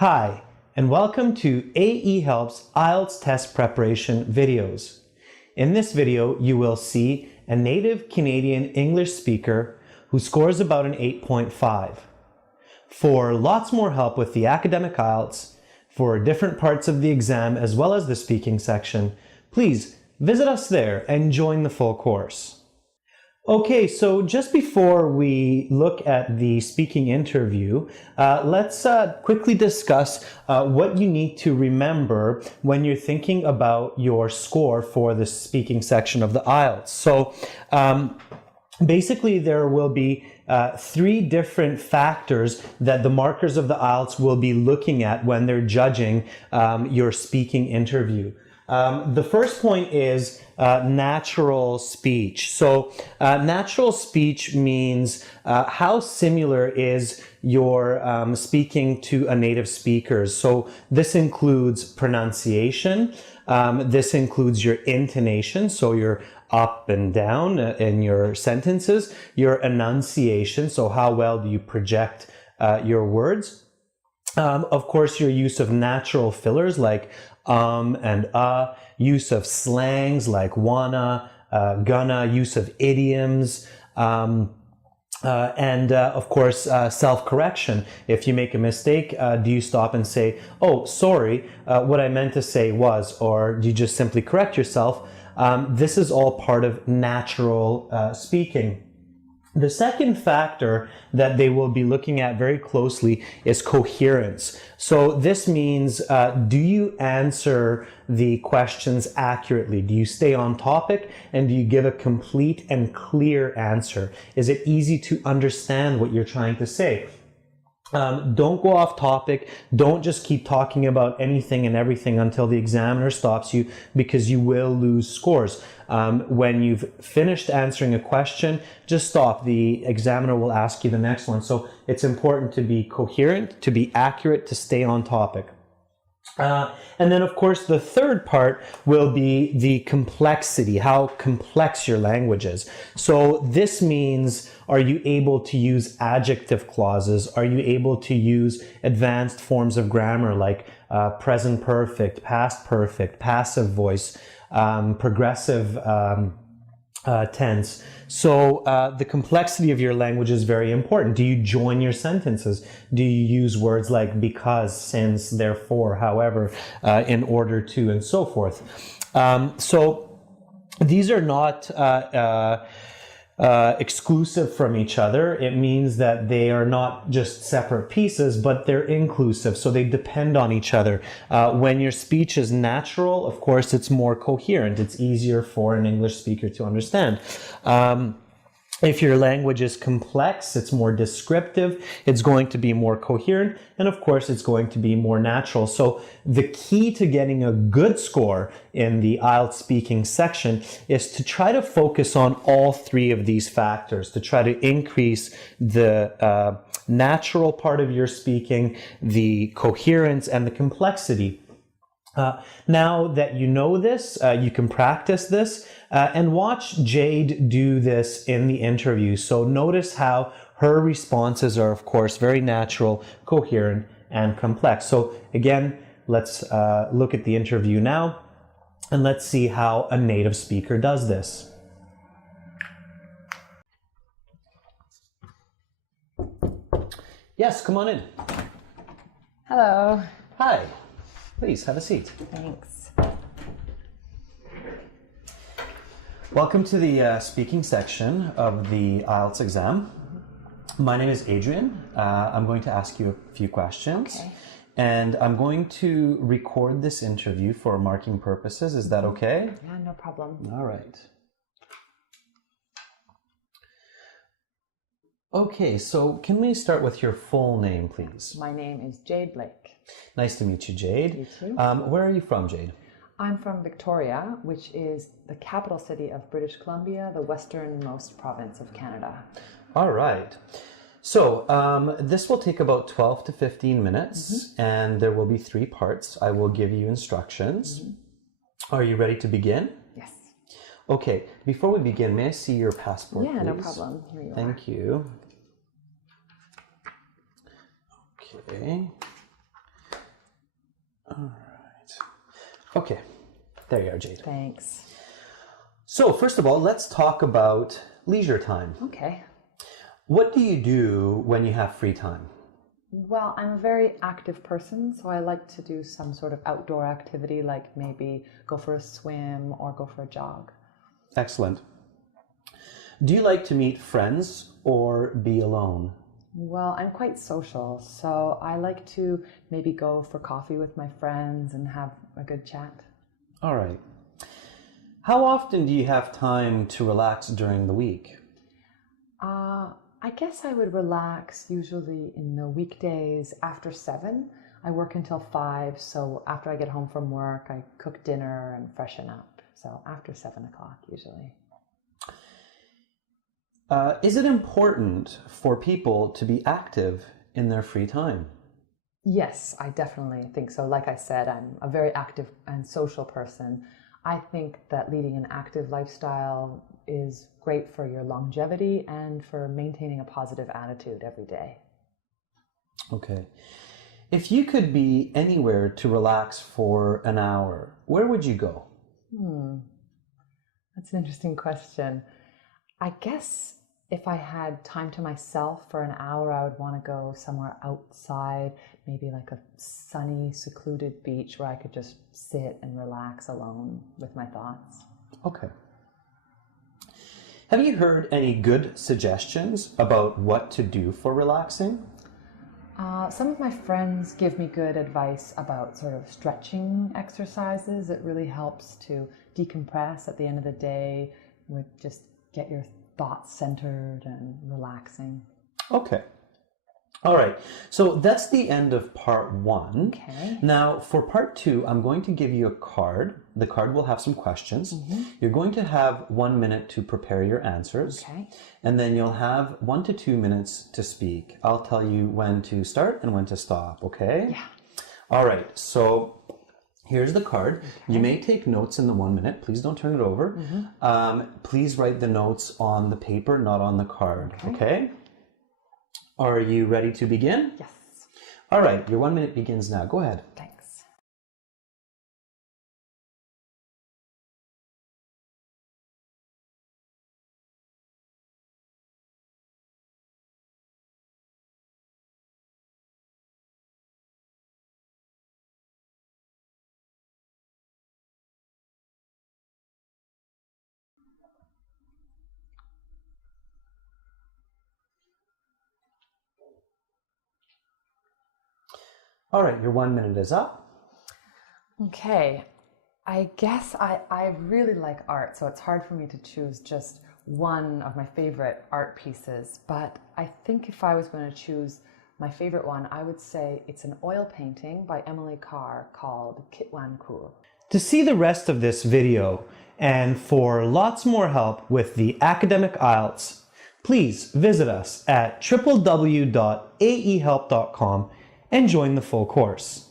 Hi, and welcome to AE Helps IELTS test preparation videos. In this video, you will see a native Canadian English speaker who scores about an 8.5. For lots more help with the academic IELTS, for different parts of the exam as well as the speaking section, please visit us there and join the full course. Okay, so just before we look at the speaking interview, let's quickly discuss what you need to remember when you're thinking about your score for the speaking section of the IELTS. So basically there will be three different factors that the markers of the IELTS will be looking at when they're judging your speaking interview. The first point is natural speech. So natural speech means how similar is your speaking to a native speaker's. So this includes pronunciation, this includes your intonation, so your up and down in your sentences, your enunciation, so how well do you project your words. Of course, your use of natural fillers like and use of slangs like wanna, gonna, use of idioms, and of course, self-correction. If you make a mistake, do you stop and say, oh, sorry, what I meant to say was, or do you just simply correct yourself? This is all part of natural speaking. The second factor that they will be looking at very closely is coherence. So this means, do you answer the questions accurately? Do you stay on topic and do you give a complete and clear answer? Is it easy to understand what you're trying to say? Don't go off topic. Don't just keep talking about anything and everything until the examiner stops you, because you will lose scores. When you've finished answering a question, just stop. The examiner will ask you the next one. So it's important to be coherent, to be accurate, to stay on topic. And then, of course, the third part will be the complexity, how complex your language is. So this means, are you able to use adjective clauses? Are you able to use advanced forms of grammar like present perfect, past perfect, passive voice, progressive tense? So the complexity of your language is very important. Do you join your sentences? Do you use words like because, since, therefore, however, in order to, and so forth? So these are not exclusive from each other. It means that they are not just separate pieces, but they're inclusive. So they depend on each other. When your speech is natural, of course, it's more coherent. It's easier for an English speaker to understand. If your language is complex, it's more descriptive, it's going to be more coherent, and of course, it's going to be more natural. So the key to getting a good score in the IELTS speaking section is to try to focus on all three of these factors, to try to increase the natural part of your speaking, the coherence, and the complexity. Now that you know this, you can practice this and watch Jade do this in the interview. So notice how her responses are, of course, very natural, coherent, and complex. So again, let's look at the interview now, and let's see how a native speaker does this. Yes, come on in. Hello. Hi. Please, have a seat. Thanks. Welcome to the speaking section of the IELTS exam. My name is Adrian. I'm going to ask you a few questions. Okay. And I'm going to record this interview for marking purposes. Is that okay? Yeah, no problem. All right. Okay, so can we start with your full name, please? My name is Jade Blake. Nice to meet you, Jade. You too. Where are you from, Jade? I'm from Victoria, which is the capital city of British Columbia, the westernmost province of Canada. All right. So this will take about 12 to 15 minutes, and there will be three parts. I will give you instructions. Are you ready to begin? Yes. Okay, before we begin, may I see your passport, Yeah, no please? problem. Here you are. Thank you. Okay. All right. Okay, there you are, Jade. Thanks. So first of all, let's talk about leisure time. Okay. What do you do when you have free time? Well, I'm a very active person, so I like to do some sort of outdoor activity, like maybe go for a swim or go for a jog. Excellent. Do you like to meet friends or be alone? Well, I'm quite social, so I like to maybe go for coffee with my friends and have a good chat. All right. How often do you have time to relax during the week? I guess I would relax usually in the weekdays after 7. I work until 5, so after I get home from work, I cook dinner and freshen up. So after 7 o'clock usually. Is it important for people to be active in their free time? Yes, I definitely think so. Like I said, I'm a very active and social person. I think that leading an active lifestyle is great for your longevity and for maintaining a positive attitude every day. Okay. If you could be anywhere to relax for an hour, where would you go? That's an interesting question. I guess if I had time to myself for an hour, I would want to go somewhere outside, maybe like a sunny, secluded beach where I could just sit and relax alone with my thoughts. Okay. Have you heard any good suggestions about what to do for relaxing? Some of my friends give me good advice about sort of stretching exercises. It really helps to decompress at the end of the day, with just get your thoughts centered and relaxing. Okay. All right. So that's the end of part 1. Okay. Now, for part 2, I'm going to give you a card. The card will have some questions. You're going to have 1 minute to prepare your answers. Okay. And then you'll have 1 to 2 minutes to speak. I'll tell you when to start and when to stop, okay? Yeah. All right. So here's the card. You may take notes in the 1 minute. Please don't turn it over. Please write the notes on the paper, not on the card, okay? Are you ready to begin? Yes. All right, your 1 minute begins now. Go ahead. Thanks. All right, your 1 minute is up. Okay. I guess I really like art, so it's hard for me to choose just one of my favorite art pieces. But I think if I was going to choose my favorite one, I would say it's an oil painting by Emily Carr called Kathmandu. To see the rest of this video and for lots more help with the academic IELTS, please visit us at www.aehelp.com and join the full course.